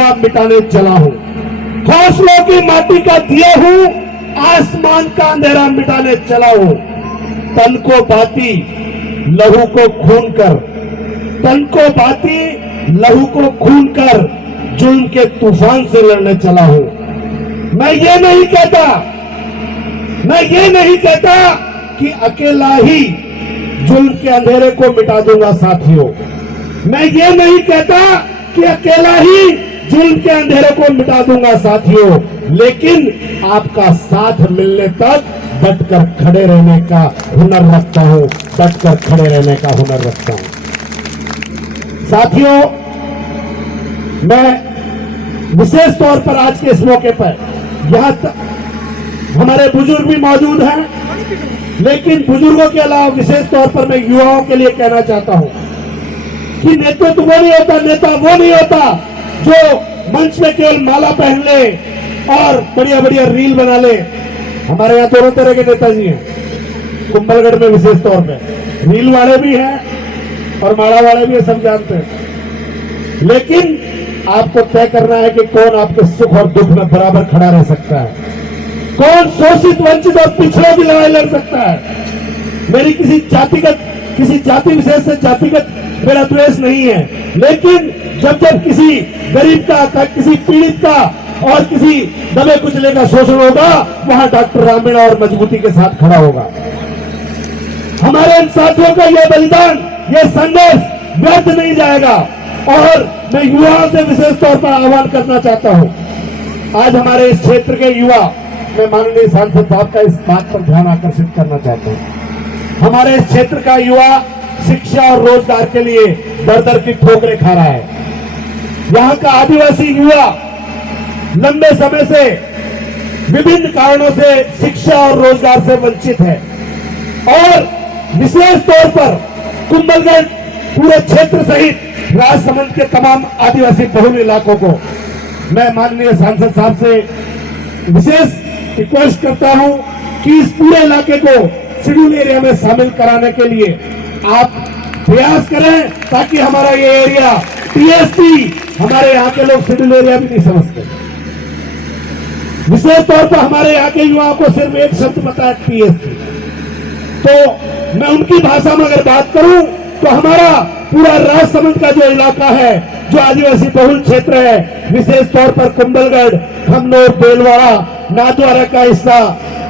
अंधेरा मिटाने चला हूं। हौसलों की माटी का दिया हूं, आसमान का अंधेरा मिटाने चला हूं। तन को बाती लहू को खून कर, तन को बाती लहू को खून कर जुल्म के तूफान से लड़ने चला हूं। मैं ये नहीं कहता कि अकेला ही जुल्म के अंधेरे को मिटा दूंगा साथियों। मैं ये नहीं कहता कि अकेला ही जुल्म के अंधेरे को मिटा दूंगा साथियों, लेकिन आपका साथ मिलने तक डटकर खड़े रहने का हुनर रखता हूं, डटकर खड़े रहने का हुनर रखता हूं। साथियों, मैं विशेष तौर पर आज के इस मौके पर यहां हमारे बुजुर्ग भी मौजूद हैं, लेकिन बुजुर्गों के अलावा विशेष तौर पर मैं युवाओं के लिए कहना चाहता हूं कि नेतृत्व वो नहीं होता, नेता वो नहीं होता जो मंच में केवल माला पहन ले और बढ़िया बढ़िया रील बना ले। हमारे यहाँ दोनों तरह के नेताजी हैं, कुंभलगढ़ में विशेष तौर पे रील वाले भी हैं और माला वाले भी हैं, सब जानते हैं। लेकिन आपको तय करना है कि कौन आपके सुख और दुख में बराबर खड़ा रह सकता है, कौन शोषित वंचित और पिछड़ों की लड़ाई लड़ सकता है। मेरी किसी जाति विशेष से जातिगत मेरा द्वेष नहीं है, लेकिन जब किसी गरीब का किसी पीड़ित का और किसी दबे कुचले का शोषण होगा, वहां डॉक्टर रामीण और मजबूती के साथ खड़ा होगा। हमारे इन साथियों का यह बलिदान, यह संघर्ष व्यर्थ नहीं जाएगा। और मैं युवाओं से विशेष तौर पर आह्वान करना चाहता हूं। आज हमारे इस क्षेत्र के युवा, मैं माननीय सांसद साहब का इस बात पर ध्यान आकर्षित करना चाहता हूं। हमारे इस क्षेत्र का युवा शिक्षा और रोजगार के लिए दर दर की ठोकरें खा रहा है। यहां का आदिवासी युवा लंबे समय से विभिन्न कारणों से शिक्षा और रोजगार से वंचित है और विशेष तौर पर कुंभलगढ़ पूरे क्षेत्र सहित राजसमंद के तमाम आदिवासी बहुल इलाकों को मैं माननीय सांसद साहब से विशेष रिक्वेस्ट करता हूं कि इस पूरे इलाके को शेड्यूल एरिया में शामिल कराने के लिए आप प्रयास करें, ताकि हमारा ये एरिया टीएसपी, हमारे यहाँ के लोग शेड्यूल एरिया भी नहीं समझते। विशेष तौर पर हमारे यहाँ के युवाओं को सिर्फ एक शब्द पता है, टीएसपी। तो मैं उनकी भाषा में अगर बात करूं तो हमारा पूरा राजसमंद का जो इलाका है, जो आदिवासी बहुल क्षेत्र है, विशेष तौर पर कुंभलगढ़, खमनोर, बेलवाड़ा, नाथद्वारा का हिस्सा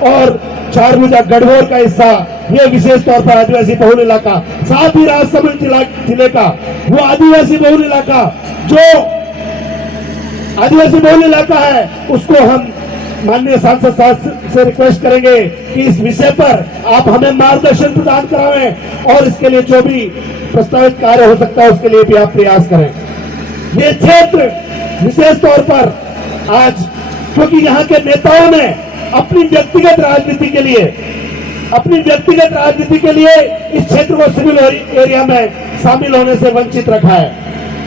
और चारभुजा गढ़वोर का हिस्सा, ये विशेष तौर पर आदिवासी बहुल इलाका, साथ ही राजसमंद जिले का वो आदिवासी बहुल इलाका, जो आदिवासी बहुल इलाका है, उसको हम माननीय सांसद साहब से रिक्वेस्ट करेंगे कि इस विषय पर आप हमें मार्गदर्शन प्रदान करावें और इसके लिए जो भी प्रस्तावित कार्य हो सकता है उसके लिए भी आप प्रयास करें। ये क्षेत्र विशेष तौर पर आज, क्योंकि यहाँ के नेताओं ने अपनी व्यक्तिगत राजनीति के लिए इस क्षेत्र को सिविल एरिया में शामिल होने से वंचित रखा है।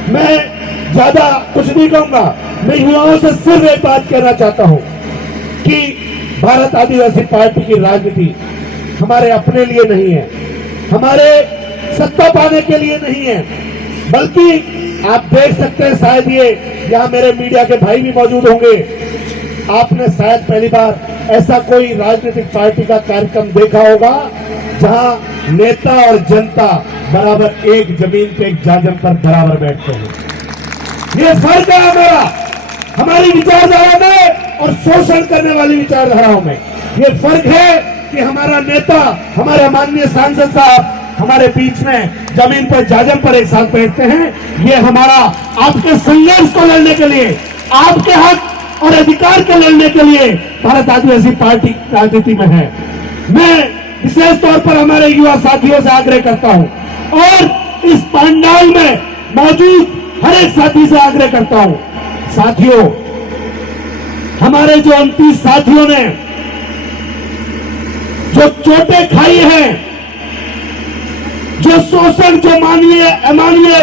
मैं ज्यादा कुछ नहीं कहूंगा, मैं युवाओं से सिर्फ एक बात कहना चाहता हूं कि भारत आदिवासी पार्टी की राजनीति हमारे अपने लिए नहीं है, हमारे सत्ता पाने के लिए नहीं है, बल्कि आप देख सकते हैं, शायद ये यहाँ मेरे मीडिया के भाई भी मौजूद होंगे, आपने शायद पहली बार ऐसा कोई राजनीतिक पार्टी का कार्यक्रम देखा होगा जहां नेता और जनता बराबर एक जमीन पे, एक जाजम पर बराबर बैठते हैं। ये फर्क है हमारी विचारधारा में और शोषण करने वाली विचारधाराओं में। ये फर्क है कि हमारा नेता, हमारे माननीय सांसद साहब हमारे बीच में जमीन पर, जाजम पर एक साथ बैठते हैं। ये हमारा आपके संघर्ष को लड़ने के लिए, आपके हक और अधिकार को लड़ने के लिए भारत आदिवासी पार्टी राजनीति में है। मैं विशेष तौर पर हमारे युवा साथियों से आग्रह करता हूं और इस पंडाल में मौजूद हर एक साथी से आग्रह करता हूं, साथियों, हमारे जो 29 साथियों ने जो चोटें खाई हैं, जो शोषण, जो मानवीय अमानवीय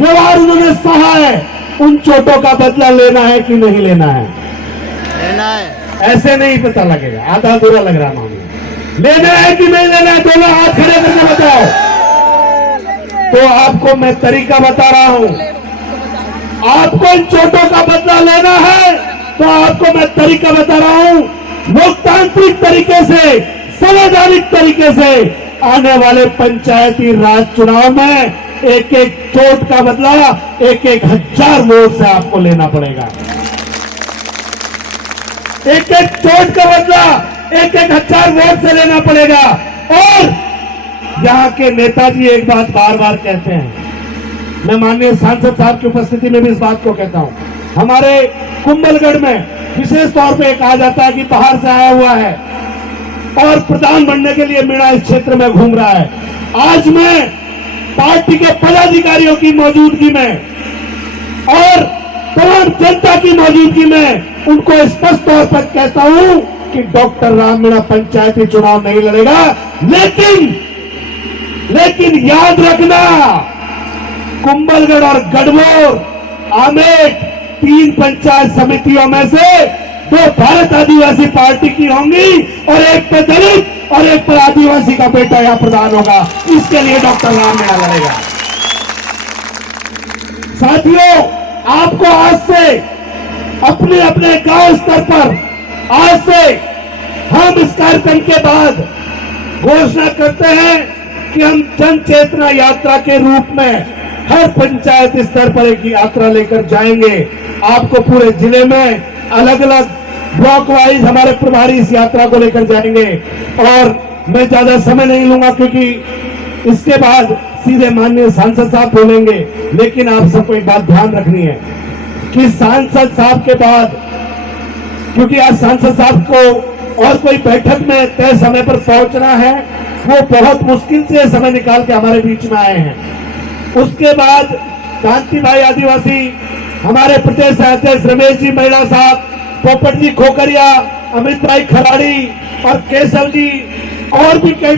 व्यवहार उन्होंने सहा है, उन चोटों का बदला लेना है कि नहीं लेना है? लेना है। ऐसे नहीं पता लगेगा, आधा बुरा लग रहा मामला। लेना है कि नहीं लेना है? दोनों हाथ खड़े करके बताओ। तो आपको मैं तरीका बता रहा हूं, आपको इन चोटों का तो आपको मैं तरीका बता रहा हूं, लोकतांत्रिक तरीके से, संवैधानिक तरीके से आने वाले पंचायती राज चुनाव में एक एक चोट का बदला 1,000 वोट से आपको लेना पड़ेगा। एक एक चोट का बदला 1,000 वोट से लेना पड़ेगा। और यहां के नेताजी एक बात बार बार कहते हैं, मैं माननीय सांसद साहब की उपस्थिति में भी इस बात को कहता हूं, हमारे कुंभलगढ़ में विशेष तौर पे कहा जाता है कि बाहर से आया हुआ है और प्रधान बनने के लिए मीणा इस क्षेत्र में घूम रहा है। आज मैं पार्टी के पदाधिकारियों की मौजूदगी में और तमाम जनता की मौजूदगी में उनको स्पष्ट तौर पर कहता हूं कि डॉक्टर राम मीणा पंचायती चुनाव नहीं लड़ेगा। लेकिन याद रखना, कुंभलगढ़ और गढ़बोर आमेर 3 पंचायत समितियों में से 2 भारत आदिवासी पार्टी की होंगी और एक पे दलित और एक पर आदिवासी का बेटा यहां प्रधान होगा। इसके लिए डॉक्टर राम मीणा लड़ेगा। साथियों, आपको आज से अपने अपने गांव स्तर पर आज से हम इस कार्यक्रम के बाद घोषणा करते हैं कि हम जन चेतना यात्रा के रूप में हर पंचायत स्तर पर एक यात्रा लेकर जाएंगे। आपको पूरे जिले में अलग अलग ब्लॉक वाइज हमारे प्रभारी इस यात्रा को लेकर जाएंगे। और मैं ज्यादा समय नहीं लूंगा क्योंकि इसके बाद सीधे माननीय सांसद साहब बोलेंगे। लेकिन आप सबको एक बात ध्यान रखनी है कि सांसद साहब के बाद, क्योंकि आज सांसद साहब को और कोई बैठक में तय समय पर पहुंचना है, वो बहुत मुश्किल से समय निकाल के हमारे बीच में आए हैं। उसके बाद कांति भाई आदिवासी, हमारे प्रदेश अध्यक्ष रमेश जी महिला साहब, पोपट जी खोकरिया, अमित भाई खराड़ी और केशव जी और भी कई